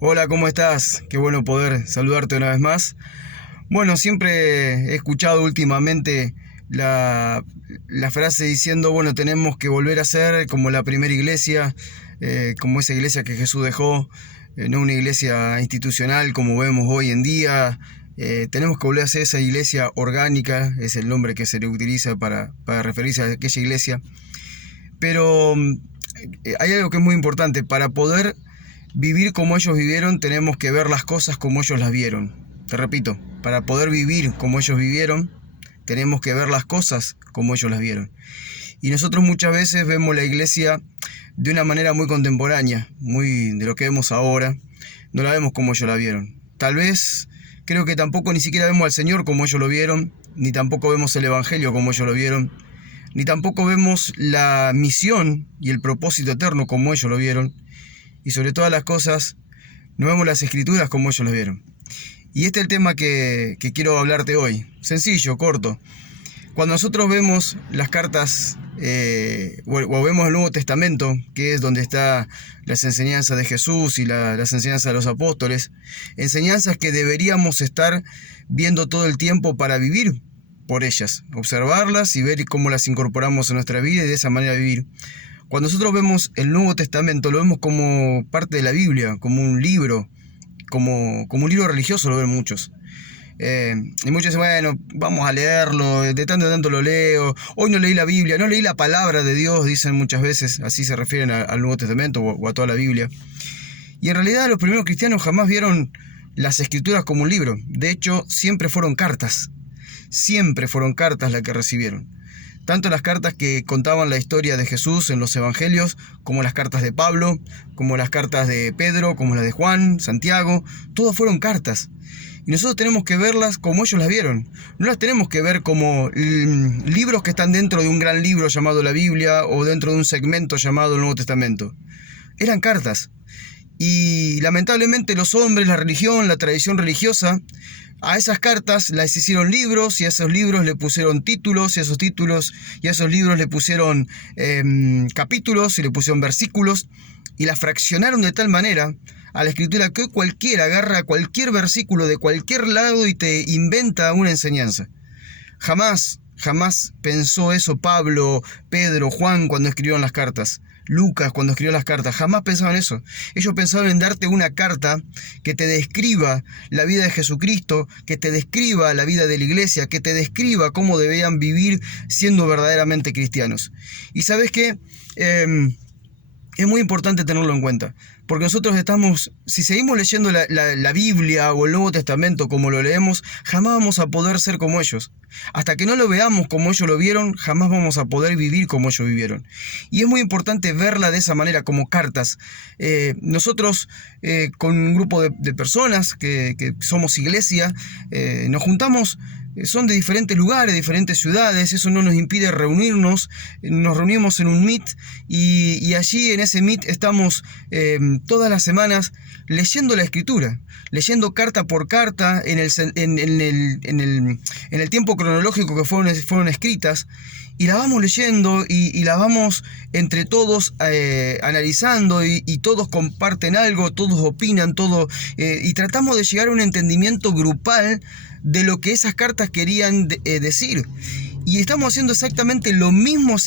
Hola, ¿cómo estás? Qué bueno poder saludarte una vez más. Bueno, siempre he escuchado últimamente la frase diciendo, bueno, tenemos que volver a ser como la primera iglesia, como esa iglesia que Jesús dejó, no una iglesia institucional como vemos hoy en día. Tenemos que volver a ser esa iglesia orgánica, es el nombre que se le utiliza para referirse a aquella iglesia. Pero hay algo que es muy importante. Para poder vivir como ellos vivieron, tenemos que ver las cosas como ellos las vieron. Te repito, para poder vivir como ellos vivieron, tenemos que ver las cosas como ellos las vieron. Y nosotros muchas veces vemos la iglesia de una manera muy contemporánea, muy de lo que vemos ahora. No la vemos como ellos la vieron. Tal vez, creo que tampoco ni siquiera vemos al Señor como ellos lo vieron, ni tampoco vemos el Evangelio como ellos lo vieron, ni tampoco vemos la misión y el propósito eterno como ellos lo vieron. Y sobre todas las cosas, no vemos las Escrituras como ellos las vieron. Y este es el tema que quiero hablarte hoy. Sencillo, corto. Cuando nosotros vemos las cartas o vemos el Nuevo Testamento, que es donde está las enseñanzas de Jesús y las enseñanzas de los apóstoles, enseñanzas que deberíamos estar viendo todo el tiempo para vivir por ellas, observarlas y ver cómo las incorporamos en nuestra vida y de esa manera vivir. Cuando nosotros vemos el Nuevo Testamento, lo vemos como parte de la Biblia, como un libro, como un libro religioso, lo ven muchos. Y muchos dicen, bueno, vamos a leerlo, de tanto en tanto lo leo, hoy no leí la Biblia, no leí la palabra de Dios, dicen muchas veces, así se refieren al Nuevo Testamento o a toda la Biblia. Y en realidad los primeros cristianos jamás vieron las Escrituras como un libro. De hecho, siempre fueron cartas las que recibieron. Tanto las cartas que contaban la historia de Jesús en los evangelios, como las cartas de Pablo, como las cartas de Pedro, como las de Juan, Santiago, todas fueron cartas. Y nosotros tenemos que verlas como ellos las vieron. No las tenemos que ver como libros que están dentro de un gran libro llamado la Biblia o dentro de un segmento llamado el Nuevo Testamento. Eran cartas. Y lamentablemente los hombres, la religión, la tradición religiosa, a esas cartas las hicieron libros y a esos libros le pusieron títulos y a esos títulos y a esos libros le pusieron capítulos y le pusieron versículos y las fraccionaron de tal manera a la escritura que hoy cualquiera agarra cualquier versículo de cualquier lado y te inventa una enseñanza. Jamás pensó eso Pablo, Pedro, Juan cuando escribieron las cartas. Lucas cuando escribió las cartas, jamás pensaban eso. Ellos pensaban en darte una carta que te describa la vida de Jesucristo, que te describa la vida de la iglesia, que te describa cómo debían vivir siendo verdaderamente cristianos. Y ¿sabes qué? Es muy importante tenerlo en cuenta, porque nosotros si seguimos leyendo la Biblia o el Nuevo Testamento como lo leemos, jamás vamos a poder ser como ellos. Hasta que no lo veamos como ellos lo vieron, jamás vamos a poder vivir como ellos vivieron. Y es muy importante verla de esa manera, como cartas. Nosotros, con un grupo de personas que somos iglesia, nos juntamos. Son de diferentes lugares, diferentes ciudades, eso no nos impide reunirnos, nos reunimos en un Meet y allí en ese Meet estamos todas las semanas leyendo la Escritura, leyendo carta por carta en el tiempo cronológico que fueron escritas, y la vamos leyendo y la vamos entre todos analizando y todos comparten algo, todos opinan, y tratamos de llegar a un entendimiento grupal de lo que esas cartas querían decir. Y estamos haciendo exactamente lo mismo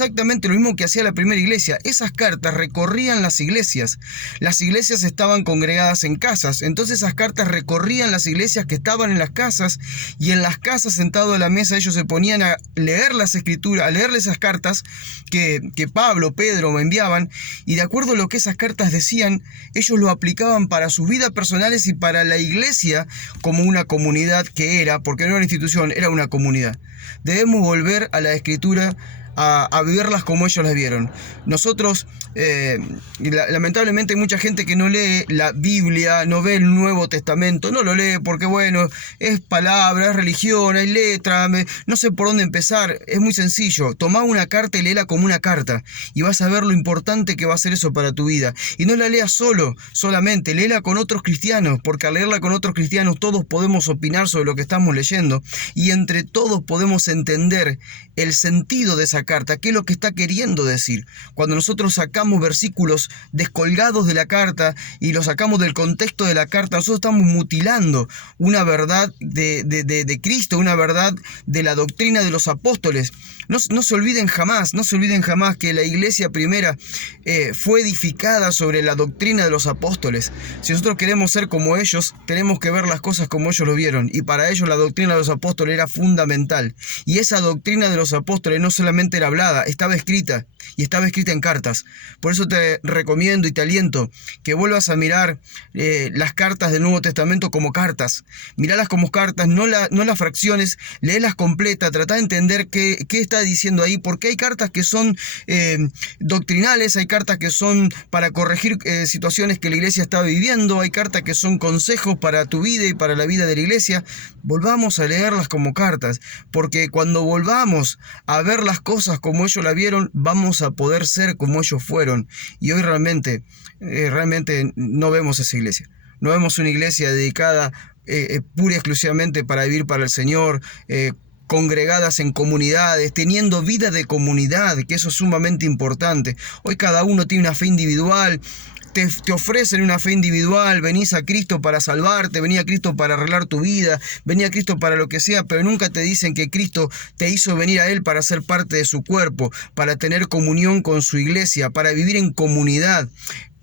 que hacía la primera iglesia. Esas cartas recorrían las iglesias. Las iglesias estaban congregadas en casas. Entonces esas cartas recorrían las iglesias que estaban en las casas. Y en las casas, sentados a la mesa, ellos se ponían a leer las escrituras, a leer esas cartas que Pablo, Pedro me enviaban. Y de acuerdo a lo que esas cartas decían, ellos lo aplicaban para sus vidas personales y para la iglesia como una comunidad que era, porque no era una institución, era una comunidad. Debemos volver a la Escritura, a vivirlas como ellos las vieron. Nosotros, lamentablemente hay mucha gente que no lee la Biblia, no ve el Nuevo Testamento, no lo lee porque bueno, es palabra, es religión, hay letra, no sé por dónde empezar. Es muy sencillo, tomá una carta y léela como una carta y vas a ver lo importante que va a ser eso para tu vida. Y no la leas solamente, léela con otros cristianos, porque al leerla con otros cristianos todos podemos opinar sobre lo que estamos leyendo y entre todos podemos entender el sentido de esa carta, qué es lo que está queriendo decir. Cuando nosotros sacamos versículos descolgados de la carta y los sacamos del contexto de la carta, nosotros estamos mutilando una verdad de Cristo, una verdad de la doctrina de los apóstoles. No se olviden jamás que la iglesia primera fue edificada sobre la doctrina de los apóstoles. Si nosotros queremos ser como ellos, tenemos que ver las cosas como ellos lo vieron, y para ellos la doctrina de los apóstoles era fundamental. Y esa doctrina de los apóstoles no solamente era hablada, estaba escrita, y estaba escrita en cartas. Por eso te recomiendo y te aliento que vuelvas a mirar las cartas del Nuevo Testamento como cartas. Miralas como cartas, no las fracciones, léelas completas, trata de entender qué está diciendo ahí, porque hay cartas que son doctrinales, hay cartas que son para corregir situaciones que la iglesia está viviendo, hay cartas que son consejos para tu vida y para la vida de la iglesia. Volvamos a leerlas como cartas, porque cuando volvamos a ver las cosas como ellos la vieron, vamos a poder ser como ellos fueron. Y hoy realmente no vemos esa iglesia. No vemos una iglesia dedicada pura y exclusivamente para vivir para el Señor, congregadas en comunidades, teniendo vida de comunidad, que eso es sumamente importante. Hoy cada uno tiene una fe individual. Te ofrecen una fe individual, venís a Cristo para salvarte, venís a Cristo para arreglar tu vida, venís a Cristo para lo que sea, pero nunca te dicen que Cristo te hizo venir a Él para ser parte de su cuerpo, para tener comunión con su iglesia, para vivir en comunidad.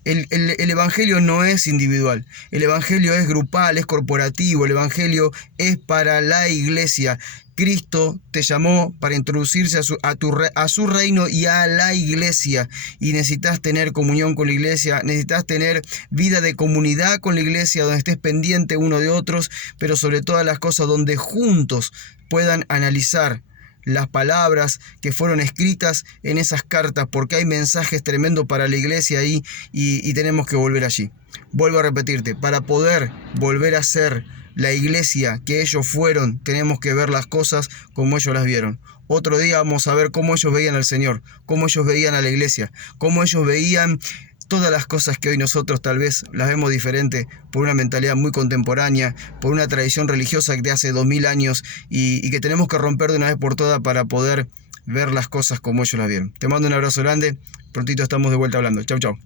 El Evangelio no es individual, el Evangelio es grupal, es corporativo, el Evangelio es para la iglesia. Cristo te llamó para introducirse a su reino y a la iglesia, y necesitas tener comunión con la iglesia, necesitas tener vida de comunidad con la iglesia, donde estés pendiente uno de otros, pero sobre todas las cosas donde juntos puedan analizar las palabras que fueron escritas en esas cartas, porque hay mensajes tremendos para la iglesia ahí, y tenemos que volver allí. Vuelvo a repetirte, para poder volver a ser la iglesia que ellos fueron, tenemos que ver las cosas como ellos las vieron. Otro día vamos a ver cómo ellos veían al Señor, cómo ellos veían a la iglesia, cómo ellos veían todas las cosas que hoy nosotros tal vez las vemos diferente por una mentalidad muy contemporánea, por una tradición religiosa de hace 2000 años y que tenemos que romper de una vez por todas para poder ver las cosas como ellos las vieron. Te mando un abrazo grande, prontito estamos de vuelta hablando. Chau, chau.